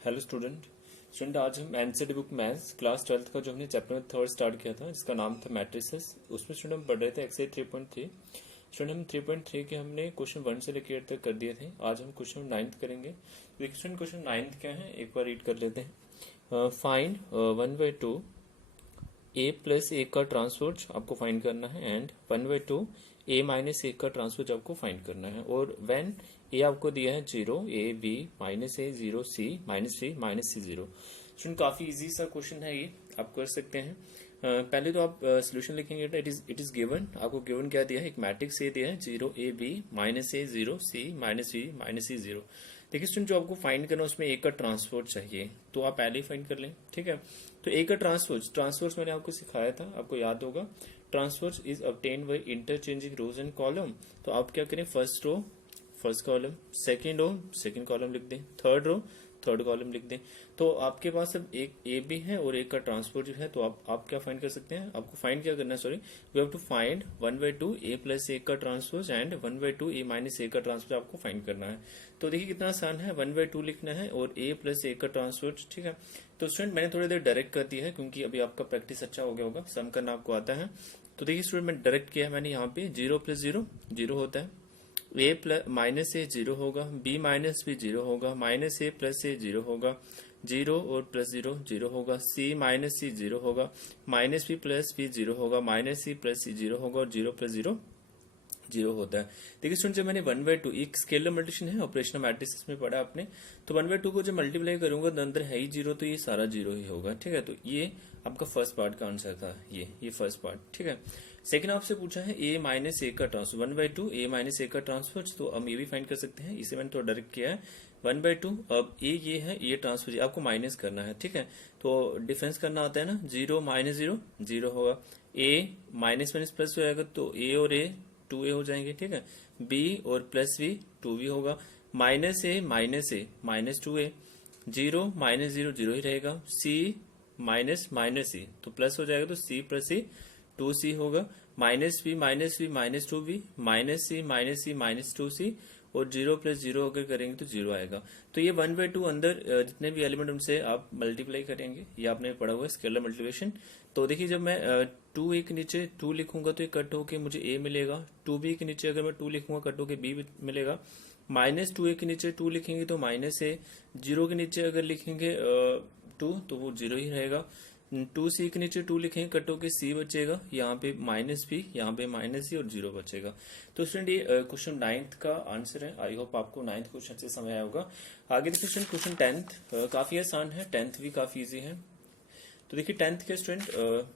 Hello student आज हम NCERT book maths class 12th का जो हमने चैप्टर में थर्ड स्टार्ट किया था जिसका नाम था मैट्रिसेस। उसमें स्टूडेंट हम पढ़ रहे थे एक्सरसाइज 3.3। स्टूडेंट हम 3.3 के हमने क्वेश्चन 1 से लेकर 8 तक कर दिए थे। आज हम क्वेश्चन 9th करेंगे। तो स्टूडेंट क्वेश्चन 9th क्या है एक बार रीड कर लेते हैं। फाइंड 1/2 a प्लस ए का ट्रांसपोज आपको फाइंड करना है एंड 1/2 a माइनस ए का ट्रांसपोज आपको फाइंड करना है। और व्हेन ए आपको दिया है 0 a b minus A 0 c minus b minus c 0। Student काफी इजी सा क्वेश्चन है, ये आप कर सकते हैं। पहले तो आप सोल्यूशन लिखेंगे। इट इज गिवन, आपको गिवन क्या दिया है, एक मैट्रिक्स ए दिया है 0 a b minus A 0 c minus b minus c 0। देखिए स्टूडेंट जो आपको फाइंड करना है उसमें ए का ट्रांसपोज चाहिए, तो आप पहले ही फाइंड कर लें, ठीक है। तो ए का ट्रांसपोज मैंने आपको सिखाया था, आपको याद होगा। Transpose is obtained by interchanging rows and column. तो आप क्या करें, first row first column, second row second column लिख दें, थर्ड रो थर्ड कॉलम लिख दें। तो आपके पास अब एक ए भी है और एक का ट्रांसपोज है, तो आप क्या फाइंड कर सकते हैं, आपको फाइंड क्या करना है, sorry we have to find 1/2 A plus A का transpose and 1/2 A minus A का ट्रांसपोज आपको फाइंड करना है। तो देखिए कितना आसान है, 1/2 लिखना है और ए प्लस ए का ट्रांसपोज, ठीक है। तो स्टूडेंट मैंने थोड़ी देर डायरेक्ट कर दिया है क्योंकि अभी आपका प्रैक्टिस अच्छा हो गया होगा, सम करना आपको आता है। तो देखिए स्टूडेंट मैंने डायरेक्ट किया है, मैंने यहाँ पे 0 प्लस 0 0 होता है, ए प्लस माइनस ए 0 होगा, बी माइनस बी 0 होगा, माइनस ए प्लस ए 0 होगा, 0 और प्लस 0 0 होगा, सी माइनस सी 0 होगा, माइनस बी प्लस बी 0 होगा, माइनस सी प्लस सी 0 होगा और 0 प्लस 0 0 होता है। देखिए स्टूडेंट जब मैंने 1/2 एक स्केलर मल्टीप्लिकेशन है, ऑपरेशनल मैट्रिक्स में पढ़ा आपने, तो 1/2 को जब मल्टीप्लाई करूंगा तो अंदर है ही 0, तो ये सारा 0 ही होगा, ठीक है। तो ये आपका फर्स्ट पार्ट का आंसर था, ये फर्स्ट पार्ट, ठीक है। सेकंड आपसे पूछा है a माइनस ए का ट्रांसपोज, 1/2 a माइनस ए का ट्रांसपोज, तो हम ये भी फाइंड कर सकते हैं, इसे मैंने थोड़ा डायरेक्ट किया है 1/2। अब a ये है, ये ट्रांसपोज आपको माइनस करना है, ठीक है। तो डिफरेंस करना आता है ना, 0 माइनस 0 0 होगा, a माइनस माइनस प्लस हो जाएगा तो a और a 2a हो जाएंगे, ठीक है। b और प्लस b 2b होगा, माइनस ए माइनस 2a, 0 माइनस 0 0 ही रहेगा, c माइनस माइनस सी तो प्लस हो जाएगा, तो c प्लस सी 2c होगा, minus B minus 2b minus C minus 2c और 0 प्लस 0 अगर करेंगे तो 0 आएगा। तो ये 1/2 अंदर जितने भी एलिमेंट उनसे आप मल्टीप्लाई करेंगे, ये आपने पढ़ा हुआ है स्केलर मल्टीप्लिकेशन। तो देखिए जब मैं 2a के नीचे 2 लिखूंगा तो ये कट होके मुझे a मिलेगा, 2b के नीचे अगर मैं 2 लिखूंगा कट होके b मिलेगा, माइनस 2a के नीचे 2 लिखेंगे तो माइनस a, 0 के नीचे अगर लिखेंगे 2 तो वो 0 ही रहेगा, 2c के नीचे 2 लिखेंगे कटो के c बचेगा, यहाँ पे माइनस b, यहाँ पे माइनस c और 0 बचेगा। तो स्टूडेंट ये क्वेश्चन 9th का आंसर है। आई होप आपको 9th क्वेश्चन से समझ आया होगा। आगे देखिए क्वेश्चन 10th काफी आसान है, 10th भी काफी इजी है। तो देखिए 10th के student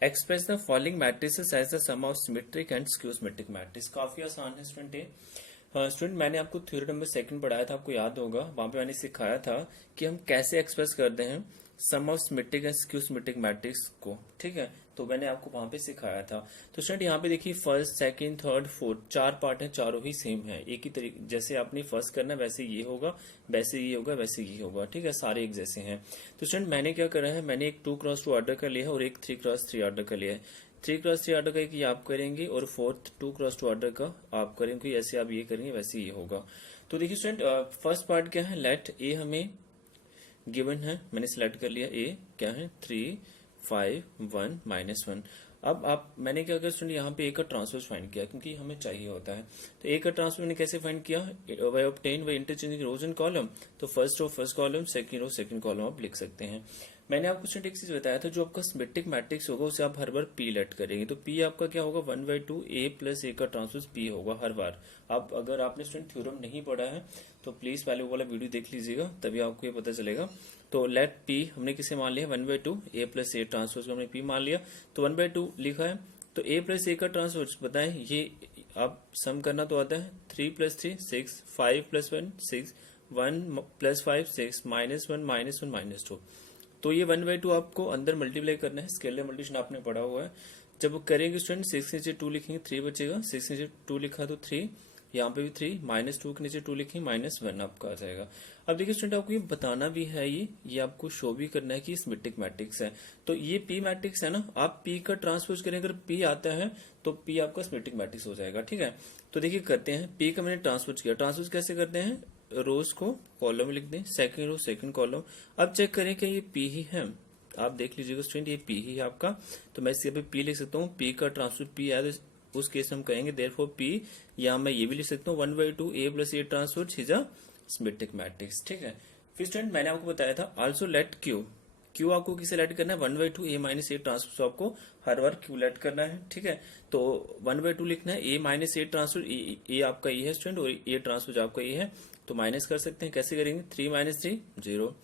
express the following matrices as the sum of symmetric and skew symmetric matrix. काफी आसान है स्टूडेंट ये। स्टूडेंट मैंने आपको थ्योरी नंबर 2 पढ़ाया था, आपको याद होगा, वहां पे मैंने सिखाया था कि हम कैसे एक्सप्रेस करते हैं sum of symmetric and skew symmetric matrix को, ठीक है। तो मैंने आपको वहां पे सिखाया था। तो स्टूडेंट यहाँ पे देखिए first second third fourth 4 part हैं, चारों ही सेम है, एक ही तरीके, जैसे आपने फर्स्ट करना है वैसे ये होगा, वैसे ये होगा, वैसे ये होगा, ठीक है, सारे एक जैसे हैं। तो स्टूडेंट मैंने क्या करा है, मैंने एक 2x2 ऑर्डर का लिया है और एक 3x3 ऑर्डर का लिया है। 3x3 ऑर्डर का एक ये आप करेंगे और फोर्थ 2x2 ऑर्डर का आप करेंगे, ऐसे आप ये करेंगे वैसे ये होगा। तो देखिए स्टूडेंट फर्स्ट पार्ट क्या है, लेट ए हमें गिवन है, मैंने सिलेक्ट कर लिया, ए क्या है 3 5 1 -1। अब आप मैंने क्या किया स्टूडेंट, यहाँ पे ए का ट्रांसपोज फाइंड किया क्योंकि हमें चाहिए होता है। तो ए का ट्रांसपोज मैंने कैसे फाइंड किया, by obtain by interchanging rows and column. तो first row first column, second row second column आप लिख सकते हैं। मैंने आपको स्टूडेंट एक चीज बताया था, जो आपका सिमेट्रिक मैट्रिक्स होगा उसे आप हर बार पी लेट करेंगे, तो पी आपका क्या होगा 1/2 ए प्लस ए का ट्रांसपोज पी होगा हर बार। अब अगर आपने स्टूडेंट थ्योरम नहीं पढ़ा है तो प्लीज पहले वो वाला वीडियो देख लीजिएगा, तभी आपको ये पता चलेगा। तो लेट पी हमने किसे मान लिया 1/2 ए प्लस ए ट्रांसपोज को हमने पी मान लिया, तो 1/2 लिखा है। तो ए प्लस ए का ट्रांसपोज बताएं, ये आप सम करना तो आता है, 3 + 3 6, 5 + 1 6, 1 + 5 6, -1 -2। तो ये 1/2 आपको अंदर मल्टीप्लाई करना है, स्केलर मल्टीप्लिकेशन आपने पढ़ा हुआ है। जब करेंगे स्टूडेंट 6 के नीचे 2 लिखेंगे 3 बचेगा, 6 के नीचे 2 लिखा तो 3, यहाँ पे भी 3, -2 के नीचे 2 लिखेंगे -1 आपका आ जाएगा। अब देखिए स्टूडेंट आपको ये बताना भी है, ये आपको शो भी करना है कि सिमेट्रिक मैट्रिक्स है। तो ये पी मैट्रिक्स है ना, आप पी का ट्रांसपोज करें, अगर पी आता है तो पी आपका सिमेट्रिक मैट्रिक्स हो जाएगा, ठीक है। तो देखिए करते हैं, पी का मैंने ट्रांसपोज किया, ट्रांसपोज कैसे करते हैं, रोज को कॉलम में लिख दें, सेकंड रो सेकंड कॉलम। अब चेक करें कि ये पी ही है। आप देख लीजिएगा स्टूडेंट, ये पी ही है आपका, तो मैं इसके पे पी लिख सकता हूँ। पी का ट्रांसपोज पी आया तो उस केस में हम कहेंगे देयरफॉर पी, या मैं ये भी लिख सकता हूँ 1/2 A plus A transpose is a symmetric matrix. ठीक है। फिर स्टूडेंट मैंने आपको बताया था आल्सो लेट क्यू, क्यू आपको किसे लेट करना है, 1/2 A माइनस A ट्रांसपोज आपको हर बार क्यू लेट करना है। ठीक है, तो 1/2 लिखना है, A माइनस A ट्रांसपोज, ए आपका ये है स्टूडेंट और A ट्रांसपोज आपका ये है, तो माइनस कर सकते हैं। कैसे करेंगे, 3 minus 3 0,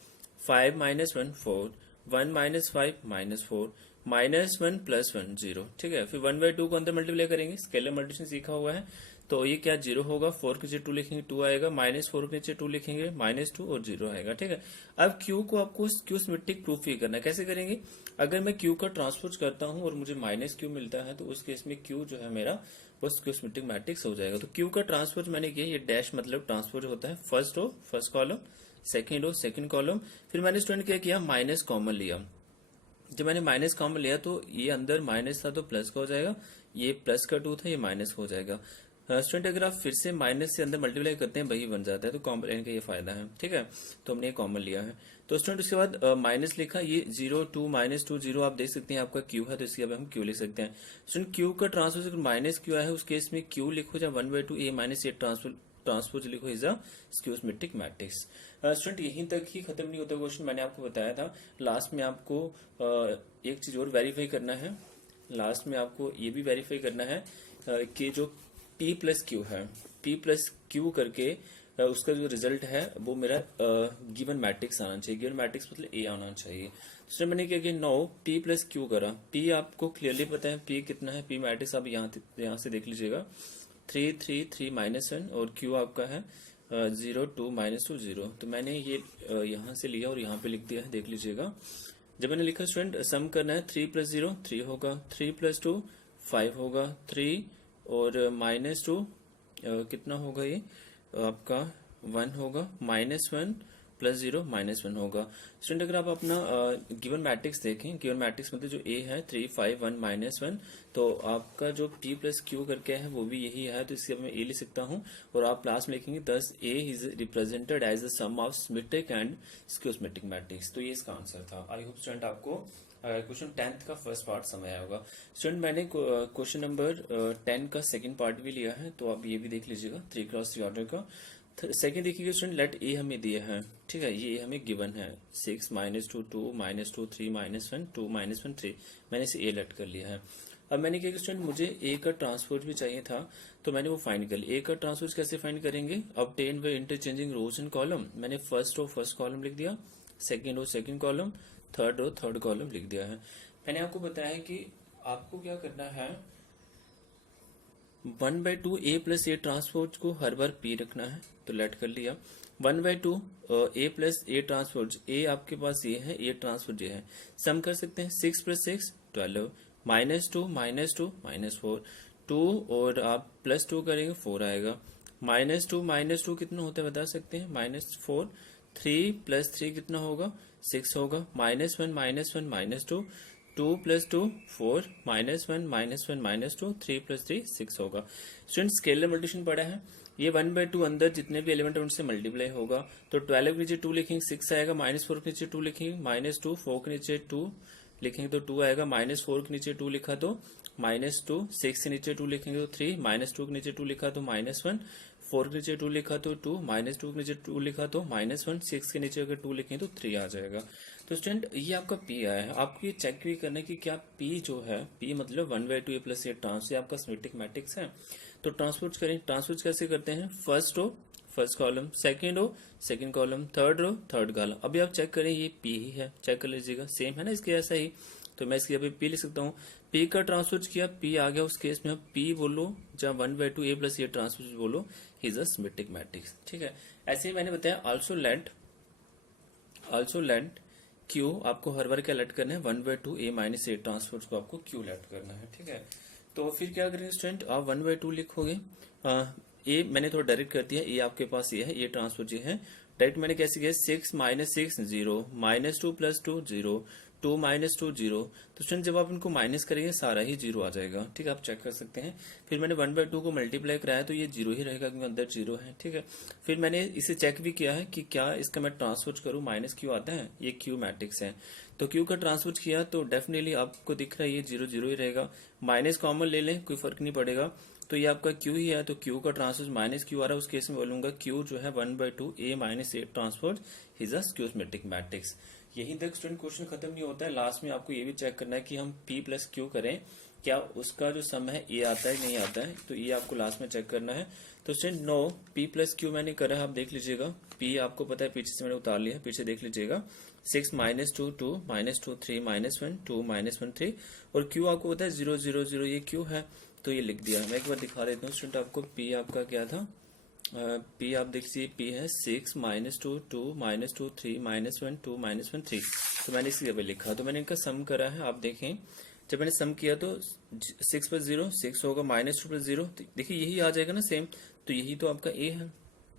5 minus 1 4, 1 minus 5 minus 4, minus 1 plus 1 0। ठीक है, फिर 1/2 को अंदर मल्टीप्लाई करेंगे, स्केलर मल्टीप्लिकेशन सीखा हुआ है, तो ये क्या 0 होगा, 4 के नीचे 2 लिखेंगे 2 आएगा, माइनस 4 के नीचे 2 लिखेंगे -2 और 0 आएगा। ठीक है, अब क्यू को आपको क्यू सिमेट्रिक प्रूफ ही करना है। कैसे करेंगे, अगर मैं क्यू का ट्रांसपोज करता हूं और मुझे माइनस क्यू मिलता है, तो उस केस में क्यू जो है मेरा बस क्यू सिमेट्रिक मैट्रिक्स हो जाएगा। तो क्यू का ट्रांसपोज मैंने किया, ये डैश मतलब ट्रांसपोज होता है, first row first column, second row second column. फिर मैंने स्टूडेंट क्या किया, माइनस कॉमन लिया। जब मैंने माइनस कॉमन लिया तो ये अंदर माइनस था तो प्लस का हो जाएगा, ये प्लस का 2 था ये माइनस हो जाएगा। स्टूडेंट अगर आप फिर से माइनस से अंदर मल्टीप्लाई करते हैं वही बन जाता है, तो कॉमन लेने का ये फायदा है। ठीक है, तो हमने कॉमन लिया है। तो स्टूडेंट उसके बाद माइनस लिखा, ये 0 2 -2 0 आप देख सकते हैं आपका क्यू है, तो इसके अब हम क्यू लिख सकते हैं। स्टूडेंट क्यू का ट्रांसपोज अगर माइनस क्यू है उस केस में क्यू लिखो, जब 1/2 A माइनस A ट्रांसपोज लिखो is a skew symmetric matrix. Student यहीं तक ही खत्म नहीं होता क्वेश्चन, मैंने आपको बताया था लास्ट में आपको एक चीज और वेरीफाई करना है। लास्ट में आपको ये भी वेरीफाई करना है कि जो P प्लस क्यू है, P प्लस क्यू करके उसका जो रिजल्ट है वो मेरा गिवन मैट्रिक्स आना चाहिए। गिवन मैट्रिक्स मतलब A आना चाहिए। तो मैंने क्या किया, 9 P प्लस क्यू करा। P आपको क्लियरली पता है P कितना है, P मैट्रिक्स आप यहाँ से देख लीजिएगा, 3 3 3 -1 और Q आपका है 0 2 -2 0। तो मैंने ये यहाँ से लिया और यहाँ पे लिख दिया है, देख लीजिएगा। जब मैंने लिखा स्टूडेंट सम करना है, 3 + 0 3 होगा, 3 + 2 5 होगा, 3 और -2 कितना होगा, ये आपका 1 होगा, -1 + 0 -1 होगा। स्टूडेंट अगर आप अपना गिवन मैट्रिक्स देखें, गिवन मैट्रिक्स मतलब जो A है 3 5 1 -1, तो आपका जो P प्लस क्यू करके है वो भी यही है, तो इसके मैं A लिख सकता हूँ और आप लास्ट में लिखेंगे दस A is represented as the sum of symmetric and skew symmetric matrix. तो ये इसका आंसर था। आई होप स्टूडेंट आपको क्वेश्चन 10th का फर्स्ट पार्ट समझ आया होगा। स्टूडेंट मैंने क्वेश्चन नंबर 10 का सेकंड पार्ट भी लिया है, तो आप ये भी देख लीजिएगा, 3x3 ऑर्डर का। सेकंड देखिएगा स्टूडेंट, लेट A हमें दिया है। ठीक है, ये हमें गिवन है 6 -2 2 -2 3 -1 2 -1 3, मैंने इसे A लेट कर लिया है। अब मैंने क्या स्टूडेंट, मुझे A का ट्रांसपोज भी चाहिए था, तो मैंने वो फाइंड कर लिया। A का ट्रांसपोज कैसे फाइंड करेंगे, obtain by interchanging rows and column. मैंने फर्स्ट रो फर्स्ट कॉलम लिख दिया, second row second column, third row third column लिख दिया है। मैंने आपको बताया कि आपको क्या करना है, 1/2 A प्लस A ट्रांसपोज को हर बार P रखना है, तो लेट कर लिया। 1/2 A plus A transpose, A आपके पास ये है, A ट्रांसपोज ये है, सम कर सकते हैं, 6 + 6 12, -2 -2 -4 2 और आप +2 करेंगे 4 आएगा, -2 -2 कितना होता है बता सकते हैं, -4, 3 + 3 कितना होगा 6 होगा, -1 -1 -2 2 + 2 4 -1 -1 -2 3 + 3 6 होगा। स्टूडेंट स्केलर मल्टीप्लिकेशन पड़ा है, ये 1/2 अंदर जितने भी एलिमेंट है उनसे मल्टीप्लाई होगा, तो 12 के नीचे 2 लिखेंगे 6 आएगा, -4 के नीचे 2 लिखेंगे -2, 4 के नीचे 2 लिखेंगे तो 2 आएगा, -4 के नीचे 2 लिखा तो -2, 6 के नीचे 2 लिखेंगे तो 3, -2 के नीचे 2 लिखा तो -1, 4 के नीचे 2 लिखा तो 2, -2 के नीचे 2 लिखा तो -1, 6 के नीचे अगर 2 लिखेंगे तो 3 आ जाएगा। तो स्टूडेंट ये आपका P आया है, आपको ये चेक भी करना है कि क्या P जो है, P मतलब 1/2 A प्लस A ट्रांस, आपका सिमेट्रिक मैट्रिक्स है। तो ट्रांसपोज करें, ट्रांसपोज कैसे करते हैं, first row first column, second row second column, third row third column. अभी आप चेक करें ये P ही है, चेक कर लीजिएगा, सेम है ना इसके ऐसा ही, तो मैं इसके अभी P लिख सकता हूँ। P का ट्रांसपोज किया, P आ गया, उस केस में आप P बोलो जब 1/2 A प्लस A ट्रांसपोज बोलो, इज अ सिमेट्रिक मैट्रिक्स। ठीक है, ऐसे ही मैंने बताया आल्सो लेट Q आपको हर बार क्या लेट करना है, 1/2 A माइनस A ट्रांसपोज को आपको Q लेट करना है। ठीक है, तो फिर क्या करेंगे स्टूडेंट, आप 1/2 लिखोगे, A मैंने थोड़ा डायरेक्ट कर दिया, A आपके पास ये है, A ट्रांसपोज ये है, डायरेक्ट मैंने कैसे किया, 6 -6 0, -2 + 2 0, 2 माइनस 2 0। तो स्टूडेंट जब आप इनको माइनस करेंगे सारा ही 0 आ जाएगा, ठीक है, आप चेक कर सकते हैं। फिर मैंने 1/2 को मल्टीप्लाई कराया तो ये 0 ही रहेगा क्योंकि अंदर 0 है, ठीक है। फिर मैंने इसे चेक भी किया है कि क्या इसका मैं ट्रांसपोज करूं, माइनस क्यू आता है, ये क्यू मैट्रिक्स है, तो क्यू का ट्रांसपोज किया तो डेफिनेटली आपको दिख रहा है ये 0 0 ही रहेगा। माइनस कॉमन ले लें, कोई फर्क नहीं पड़ेगा, तो ये आपका क्यू ही है, तो क्यू का ट्रांसपोज माइनस क्यू आ रहा है, उस केस में बोलूंगा क्यू जो है 1/2 A minus A transpose is a skew symmetric matrix. यहीं तक स्टूडेंट क्वेश्चन खत्म नहीं होता है, लास्ट में आपको ये भी चेक करना है कि हम p प्लस क्यू करें, क्या उसका जो सम है ए आता है नहीं आता है, तो ये आपको लास्ट में चेक करना है। तो student no p plus Q मैंने करा है, आप देख लीजिएगा, p आपको पता है पीछे से मैंने उतार लिया है, पीछे देख लीजिएगा, 6 माइनस 2 2 माइनस 2 3 माइनस 1 2 माइनस 1 3, और q आपको पता है 0 0 0 ये q है, तो ये लिख दिया। मैं एक बार दिखा देता हूँ स्टूडेंट आपको, p आपका क्या था, p आप देख लीजिए, p है 6 माइनस 2 2 माइनस 2 3 माइनस 1 2 माइनस 1 3, तो मैंने इसी जगह लिखा। तो मैंने इनका सम करा है, आप देखें जब मैंने सम किया तो 6 प्लस 0 6 होगा, माइनस 2 प्लस 0, देखिए यही आ जाएगा ना सेम, तो यही तो आपका a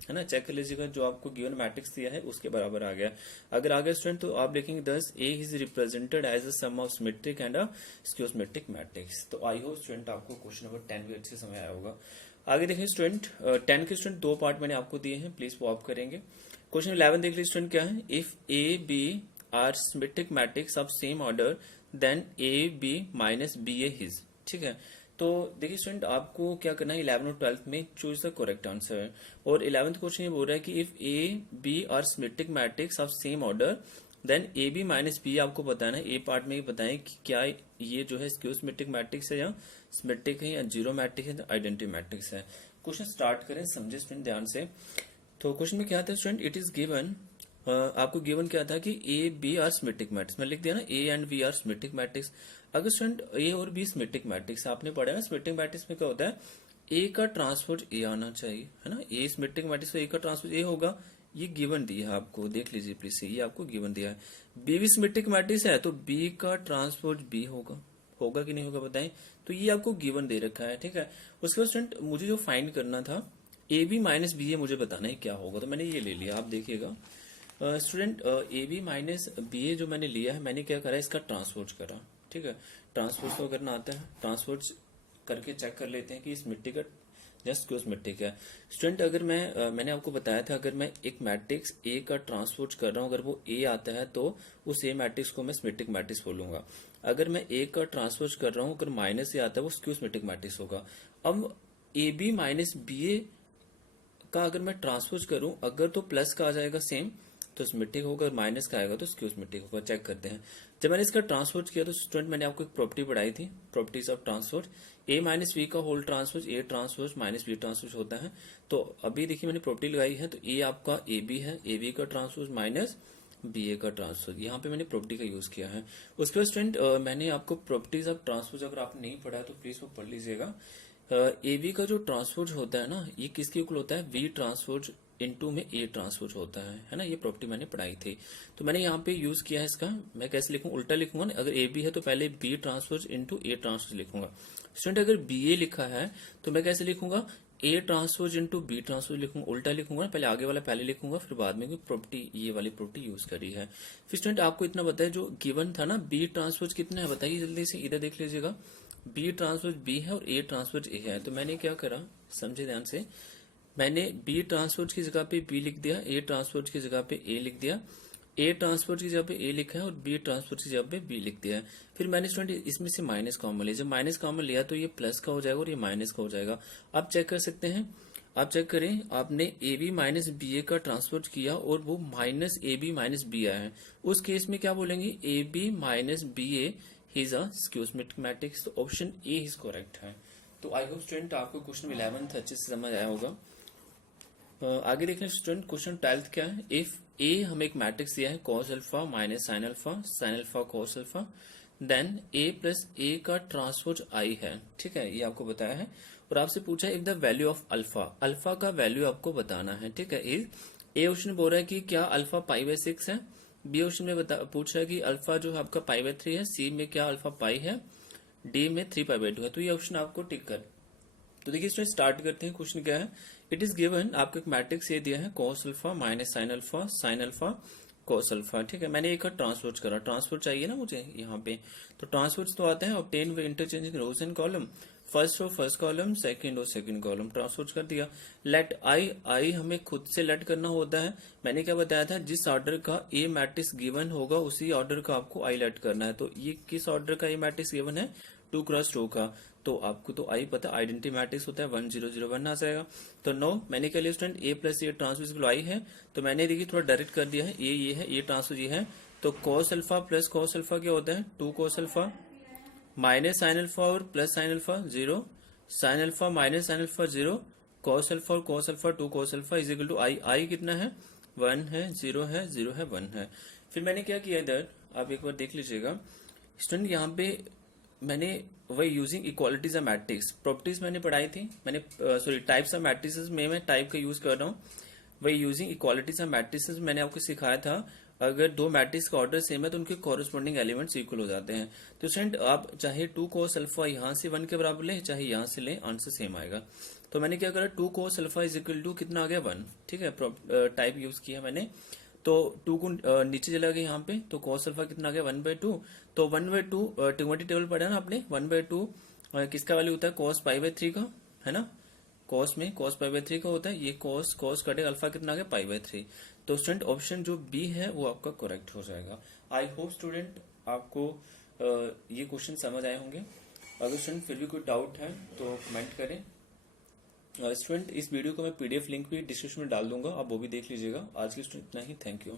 है ना, चेक कर लीजिएगा, जो आपको गिवन मैट्रिक्स दिया है उसके बराबर आ गया। अगर आ गया स्टूडेंट तो आप लिखेंगे this A is represented as a sum of symmetric and a skew symmetric matrix. तो आई होप स्टूडेंट आपको क्वेश्चन नंबर 10 भी अच्छे से समझ आया होगा। आगे देखिए स्टूडेंट 10 के स्टूडेंट 2 पार्ट मैंने आपको दिए हैं, प्लीज वो आप करेंगे। क्वेश्चन 11 देख लीजिए स्टूडेंट, क्या है, if A B are symmetric matrix of same order then A B minus B A is, ठीक है। तो देखिए स्टूडेंट आपको क्या करना है, 11 और 12 में चूज द करेक्ट आंसर है, और 11th क्वेश्चन ये बोल रहा है कि if A B are symmetric matrix of same order then A B minus B आपको बताना है। ए पार्ट में बताएं कि क्या ये जो है स्क्यू सिमेट्रिक मैट्रिक्स है या सिमेट्रिक है या जीरो मैट्रिक्स है या आइडेंटिटी मैट्रिक्स है। क्वेश्चन स्टार्ट करें, समझे स्टूडेंट ध्यान से। तो क्वेश्चन में क्या था स्टूडेंट, इट इज गिवन, आपको गिवन क्या था कि A B are symmetric matrix, मैं लिख दिया ना, A and B are symmetric matrix. अगर स्टूडेंट ए और बी सिमेट्रिक मैट्रिक्स, आपने पढ़ा है ना सिमेट्रिक मैट्रिक्स में क्या होता है, ए का ट्रांसपोज ए आना चाहिए, है ना, ए सिमेट्रिक मैट्रिक्स में ए का ट्रांसपोज ए होगा, ये गिवन दिया है आपको, देख लीजिए प्लीज से, ये आपको गिवन दिया है। बी भी सिमेट्रिक मैट्रिक्स है तो बी का ट्रांसपोज बी होगा कि नहीं होगा बताएं, तो ये आपको गिवन दे रखा है, ठीक है। उसके बाद स्टूडेंट मुझे जो फाइंड करना था, ए बी माइनस बी ए मुझे बताना है क्या होगा, तो मैंने ये ले लिया, आप देखिएगा student, A B minus B A जो मैंने लिया है, मैंने क्या करा, इसका ट्रांसपोज करा, ठीक है। ट्रांसपोज तो करना आता है, ट्रांसपोज करके चेक कर लेते हैं कि इस मिट्टी का जस्ट क्यों सिमेट्रिक है। स्टूडेंट अगर मैंने आपको बताया था, अगर मैं एक मैट्रिक्स ए का ट्रांसपोज कर रहा हूं, अगर वो ए आता है तो उस ए मैट्रिक्स को मैं सिमेट्रिक मैट्रिक्स बोलूंगा। अगर मैं ए का ट्रांसपोज कर रहा हूं, अगर माइनस ए आता है वो स्क्यू सिमेट्रिक मैट्रिक्स होगा। अब ए बी माइनस बी ए का अगर मैं ट्रांसपोज करूं, अगर तो प्लस का आ जाएगा सेम तो सिमेट्रिक होगा, माइनस का आएगा तो स्क्यू सिमेट्रिक होगा, चेक करते हैं। जब मैंने इसका ट्रांसपोज किया तो स्टूडेंट मैंने आपको एक प्रॉपर्टी पढ़ाई थी, properties of transpose, A minus B का whole transpose A transpose minus B transpose होता है। तो अभी देखिए मैंने प्रॉपर्टी लगाई है, तो ए आपका ए बी है, ए बी का ट्रांसपोज माइनस बी ए का ट्रांसपोज, यहाँ पे मैंने प्रॉपर्टी का यूज किया है। उसके बाद स्टूडेंट मैंने आपको प्रॉपर्टीज ऑफ ट्रांसपोज अगर आपने नहीं पढ़ा है तो प्लीज वो पढ़ लीजिएगा। ए बी का जो ट्रांसपोज होता है ना, ये किसके इक्वल होता है, वी ट्रांसपोज इनटू में ए ट्रांसपोज होता है ना, ये प्रॉपर्टी मैंने पढ़ाई थी। तो मैंने यहाँ पे यूज किया है इसका, मैं कैसे लिखूं, उल्टा लिखूंगा ना, अगर ए बी है तो पहले B transpose into A transpose लिखूंगा। स्टूडेंट अगर बी ए लिखा है तो मैं कैसे लिखूंगा, A transpose into B transpose लिखूंगा, उल्टा लिखूंगा ना, पहले आगे वाला पहले लिखूंगा फिर बाद में प्रॉपर्टी, ये वाली प्रॉपर्टी यूज करी है। फिर स्टूडेंट आपको इतना बताया, जो गिवन था ना बी ट्रांसपोज कितना है बताइए जल्दी से, इधर देख लीजिएगा, बी ट्रांसपोज बी है और ए ट्रांसपोज ए है। तो मैंने क्या करा, समझे ध्यान से, मैंने बी ट्रांसपोज की जगह पे बी लिख दिया, ए ट्रांसपोज की जगह पे ए लिख दिया, ए ट्रांसपोज की जगह पे ए लिखा है और बी ट्रांसपोज की जगह पे बी लिख दिया है। फिर मैंने स्टूडेंट इसमें से माइनस कॉमन लिया, जब माइनस कॉमन लिया तो ये प्लस का हो जाएगा और ये माइनस का हो जाएगा। आप चेक कर सकते हैं, आप चेक करें, आपने A B minus B A का ट्रांसपोज किया और वो minus A B minus B आया है, उस केस में क्या बोलेंगे, A B minus B A is a skew symmetric matrix, तो ऑप्शन ए इज करेक्ट है। तो आई होप स्टूडेंट आपको क्वेश्चन 11 अच्छे से समझ आया होगा। आगे देख लें स्टूडेंट, क्वेश्चन 12 क्या है, इफ ए हमें एक मैट्रिक्स दिया है cos alpha minus sine alpha cos alpha, then A plus A का ट्रांसपोज आई है, ठीक है, ये आपको बताया है। और आपसे पूछा है if the value of alpha, alpha का वैल्यू आपको बताना है, ठीक है। ए ऑप्शन बोल रहा है कि क्या अल्फा पाई बाय 6 है, बी ऑप्शन में पूछ रहा है कि अल्फा जो है आपका पाई बाय 3 है, सी में क्या अल्फा पाई है, डी में 3 पाई बाय 2 है। तो ये ऑप्शन आपको टिक कर, तो देखिए इसमें स्टार्ट करते हैं। क्वेश्चन क्या है, इट इज गिवन, आपको एक मैट्रिक्स ये दिया है cos alpha minus sine alpha cos alpha, ठीक है। मैंने एक ट्रांसपोज करा, ट्रांसपोज चाहिए ना मुझे यहाँ पे, तो ट्रांसपोज तो आता है obtain with interchanging rows and column, first row first column, second row second column, transpose कर दिया। लेट आई हमें खुद से लेट करना होता है। मैंने क्या बताया था, जिस ऑर्डर का ए मैट्रिक्स गिवन होगा उसी ऑर्डर का आपको आई लेट करना है। तो ये किस ऑर्डर का ए मैट्रिक्स गिवन है, 2 क्रॉस 2 का, तो आपको तो आई पता, आइडेंटिटी मैट्रिक्स होता है 1 0 0 1 आ जाएगा। तो नो, मैंने क्या लिया student, A plus A transpose I है, तो मैंने देखिए थोड़ा डायरेक्ट कर दिया है, ये है, ये ट्रांसपोज ये है, तो cos alpha plus cos alpha क्या होता है, 2 cos alpha minus sine alpha और plus sine alpha 0, sine alpha minus sine alpha 0, cos alpha और cos alpha 2 cos alpha is equal to I. I कितना है, 1 है, 0 है, 0 है, 1 है। फिर मैंने क्या किया इधर, आप एक बार देख लीजिएगा स्टूडेंट, यहाँ पे मैंने वही using equalities of matrix properties मैंने पढ़ाई थी, मैंने सॉरी टाइप्स ऑफ मैट्रिसेस में मैं टाइप का यूज कर रहा हूँ। वही यूजिंग इक्वालिटीज ऑफ मैट्रिसेस मैंने आपको सिखाया था, अगर दो मैट्रिक्स का ऑर्डर सेम है तो उनके कॉरेस्पॉन्डिंग एलिमेंट्स इक्वल हो जाते हैं। तो स्टूडेंट आप चाहे 2 cos अल्फा यहाँ से 1 के बराबर लें, चाहे यहाँ से लें, आंसर सेम आएगा। तो मैंने क्या करा, 2 cos alpha is equal to कितना आ गया 1, ठीक है, टाइप यूज किया मैंने। तो 2 को नीचे चला गया यहाँ पे, तो cos अल्फा कितना आ गया 1/2। तो 1/2 ट्रिग्नोमेट्री टेबल पढ़ा ना आपने, 1/2 किसका वैल्यू होता है, cos π/3 का, है ना, cos में cos π/3 का होता है, ये cos कटेगा, अल्फा कितना आ गया π/3। तो स्टूडेंट ऑप्शन जो बी है वो आपका करेक्ट हो जाएगा। आई होप स्टूडेंट आपको ये क्वेश्चन समझ आए होंगे। अगर स्टूडेंट फिर भी कोई डाउट है तो कमेंट करें। स्टूडेंट इस वीडियो को मैं पीडीएफ लिंक भी डिस्क्रिप्शन में डाल दूंगा, आप वो भी देख लीजिएगा। आज की स्टूडेंट इतना ही, थैंक यू।